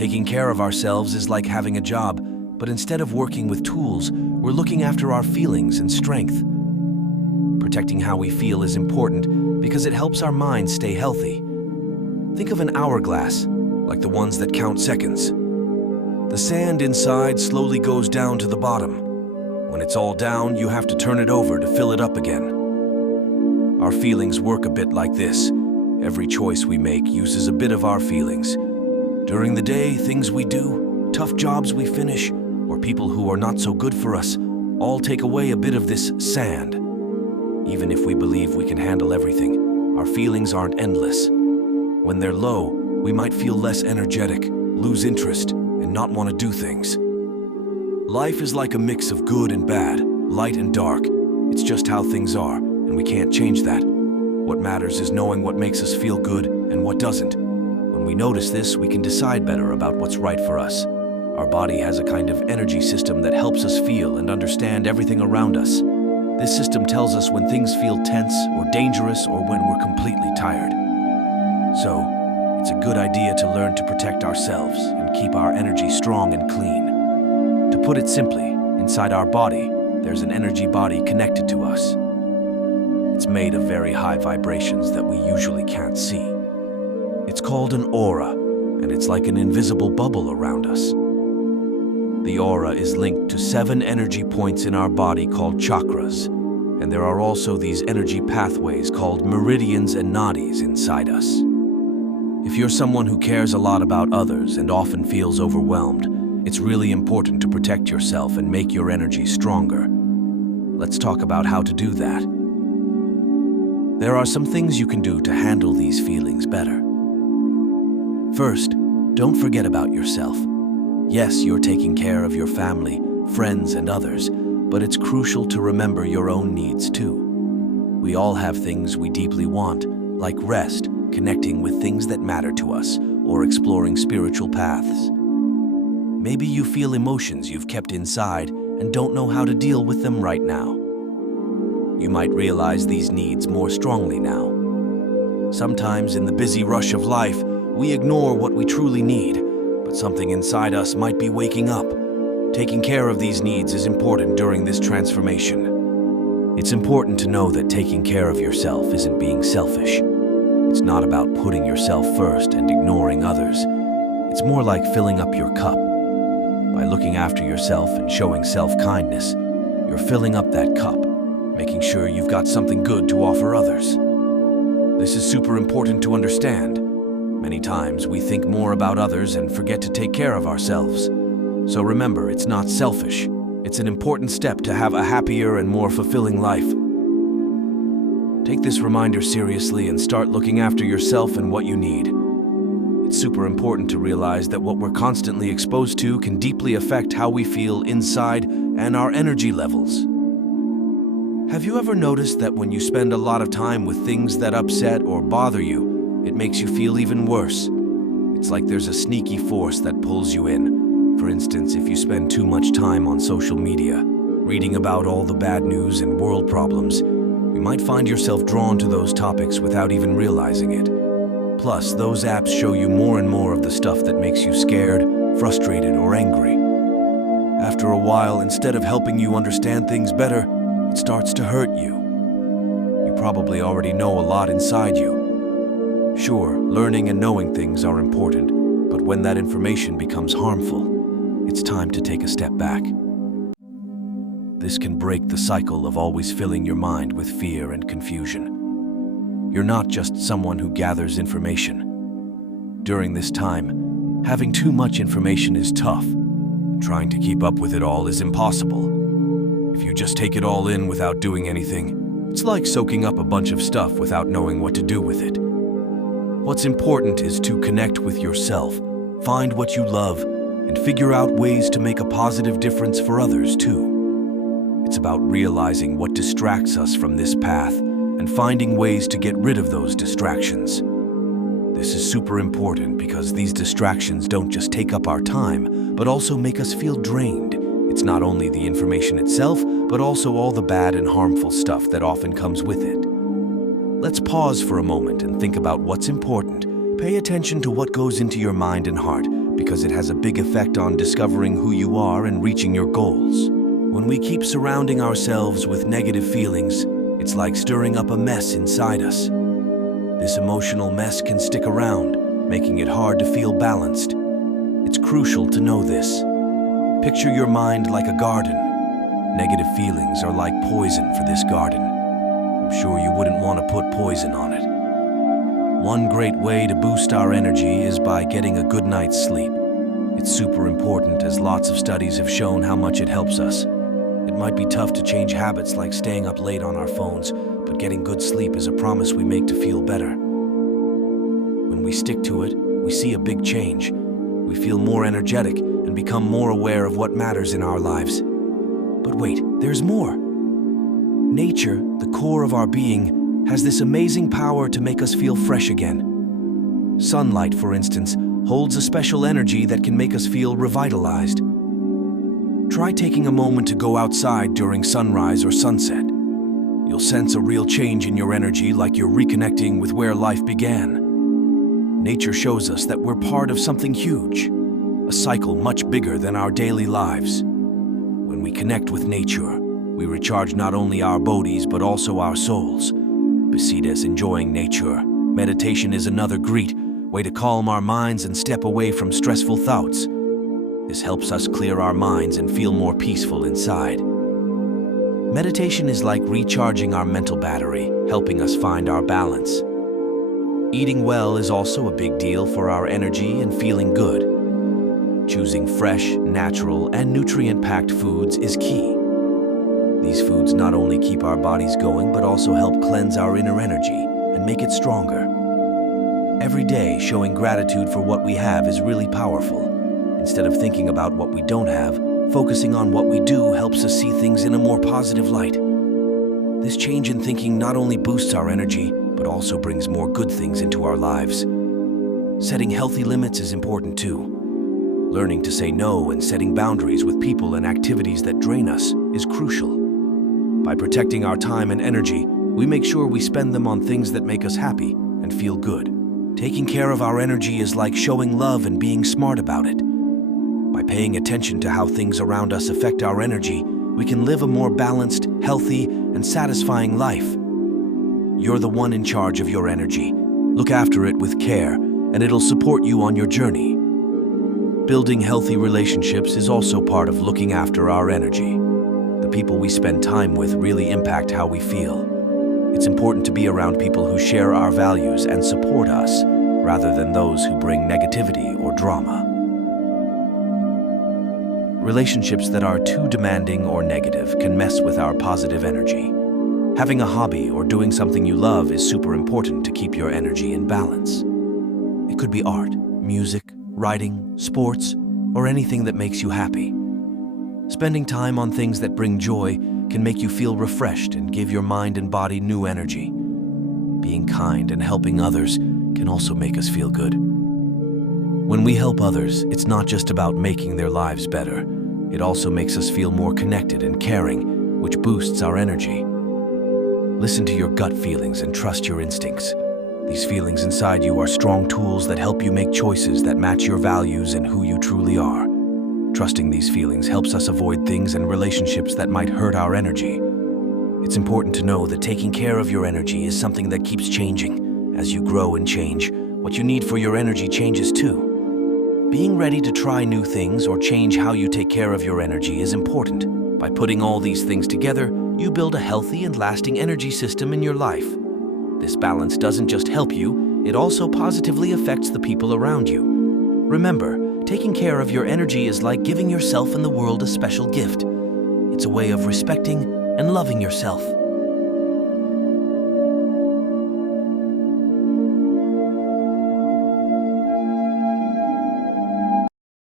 Taking care of ourselves is like having a job, but instead of working with tools, we're looking after our feelings and strength. Protecting how we feel is important because it helps our minds stay healthy. Think of an hourglass, like the ones that count seconds. The sand inside slowly goes down to the bottom. When it's all down, you have to turn it over to fill it up again. Our feelings work a bit like this. Every choice we make uses a bit of our feelings. During the day, things we do, tough jobs we finish, or people who are not so good for us, all take away a bit of this sand. Even if we believe we can handle everything, our feelings aren't endless. When they're low, we might feel less energetic, lose interest, and not want to do things. Life is like a mix of good and bad, light and dark. It's just how things are, and we can't change that. What matters is knowing what makes us feel good and what doesn't. When we notice this, we can decide better about what's right for us. Our body has a kind of energy system that helps us feel and understand everything around us. This system tells us when things feel tense or dangerous or when we're completely tired. So, it's a good idea to learn to protect ourselves and keep our energy strong and clean. To put it simply, inside our body, there's an energy body connected to us. It's made of very high vibrations that we usually can't see. It's called an aura, and it's like an invisible bubble around us. The aura is linked to 7 energy points in our body called chakras, and there are also these energy pathways called meridians and nadis inside us. If you're someone who cares a lot about others and often feels overwhelmed, it's really important to protect yourself and make your energy stronger. Let's talk about how to do that. There are some things you can do to handle these feelings better. First, don't forget about yourself. Yes, you're taking care of your family, friends, and others, but it's crucial to remember your own needs too. We all have things we deeply want, like rest, connecting with things that matter to us, or exploring spiritual paths. Maybe you feel emotions you've kept inside and don't know how to deal with them right now. You might realize these needs more strongly now. Sometimes in the busy rush of life, we ignore what we truly need, but something inside us might be waking up. Taking care of these needs is important during this transformation. It's important to know that taking care of yourself isn't being selfish. It's not about putting yourself first and ignoring others. It's more like filling up your cup. By looking after yourself and showing self-kindness, you're filling up that cup, making sure you've got something good to offer others. This is super important to understand. Many times we think more about others and forget to take care of ourselves. So remember, it's not selfish. It's an important step to have a happier and more fulfilling life. Take this reminder seriously and start looking after yourself and what you need. It's super important to realize that what we're constantly exposed to can deeply affect how we feel inside and our energy levels. Have you ever noticed that when you spend a lot of time with things that upset or bother you, it makes you feel even worse? It's like there's a sneaky force that pulls you in. For instance, if you spend too much time on social media, reading about all the bad news and world problems, you might find yourself drawn to those topics without even realizing it. Plus, those apps show you more and more of the stuff that makes you scared, frustrated, or angry. After a while, instead of helping you understand things better, it starts to hurt you. You probably already know a lot inside you. Sure, learning and knowing things are important, but when that information becomes harmful, it's time to take a step back. This can break the cycle of always filling your mind with fear and confusion. You're not just someone who gathers information. During this time, having too much information is tough. Trying to keep up with it all is impossible. If you just take it all in without doing anything, it's like soaking up a bunch of stuff without knowing what to do with it. What's important is to connect with yourself, find what you love, and figure out ways to make a positive difference for others too. It's about realizing what distracts us from this path and finding ways to get rid of those distractions. This is super important because these distractions don't just take up our time, but also make us feel drained. It's not only the information itself, but also all the bad and harmful stuff that often comes with it. Let's pause for a moment and think about what's important. Pay attention to what goes into your mind and heart, because because it has a big effect on discovering who you are and reaching your goals. When we keep surrounding ourselves with negative feelings, it's like stirring up a mess inside us. This emotional mess can stick around, making it hard to feel balanced. It's crucial to know this. Picture your mind like a garden. Negative feelings are like poison for this garden. I'm sure you wouldn't want to put poison on it. One great way to boost our energy is by getting a good night's sleep. It's super important, as lots of studies have shown how much it helps us. It might be tough to change habits like staying up late on our phones, but getting good sleep is a promise we make to feel better. When we stick to it, we see a big change. We feel more energetic and become more aware of what matters in our lives. But wait, there's more. Nature, the core of our being, has this amazing power to make us feel fresh again. Sunlight, for instance, holds a special energy that can make us feel revitalized. Try taking a moment to go outside during sunrise or sunset. You'll sense a real change in your energy, like you're reconnecting with where life began. Nature shows us that we're part of something huge, a cycle much bigger than our daily lives. When we connect with nature, we recharge not only our bodies but also our souls. Besides enjoying nature, meditation is another great way to calm our minds and step away from stressful thoughts. This helps us clear our minds and feel more peaceful inside. Meditation is like recharging our mental battery, helping us find our balance. Eating well is also a big deal for our energy and feeling good. Choosing fresh, natural, and nutrient-packed foods is key. These foods not only keep our bodies going, but also help cleanse our inner energy and make it stronger. Every day, showing gratitude for what we have is really powerful. Instead of thinking about what we don't have, focusing on what we do helps us see things in a more positive light. This change in thinking not only boosts our energy, but also brings more good things into our lives. Setting healthy limits is important too. Learning to say no and setting boundaries with people and activities that drain us is crucial. By protecting our time and energy, we make sure we spend them on things that make us happy and feel good. Taking care of our energy is like showing love and being smart about it. By paying attention to how things around us affect our energy, we can live a more balanced, healthy, and satisfying life. You're the one in charge of your energy. Look after it with care, and it'll support you on your journey. Building healthy relationships is also part of looking after our energy. The people we spend time with really impact how we feel. It's important to be around people who share our values and support us, rather than those who bring negativity or drama. Relationships that are too demanding or negative can mess with our positive energy. Having a hobby or doing something you love is super important to keep your energy in balance. It could be art, music, writing, sports, or anything that makes you happy. Spending time on things that bring joy can make you feel refreshed and give your mind and body new energy. Being kind and helping others can also make us feel good. When we help others, it's not just about making their lives better. It also makes us feel more connected and caring, which boosts our energy. Listen to your gut feelings and trust your instincts. These feelings inside you are strong tools that help you make choices that match your values and who you truly are. Trusting these feelings helps us avoid things and relationships that might hurt our energy. It's important to know that taking care of your energy is something that keeps changing. As you grow and change, what you need for your energy changes too. Being ready to try new things or change how you take care of your energy is important. By putting all these things together, you build a healthy and lasting energy system in your life. This balance doesn't just help you, it also positively affects the people around you. Remember, taking care of your energy is like giving yourself and the world a special gift. It's a way of respecting and loving yourself.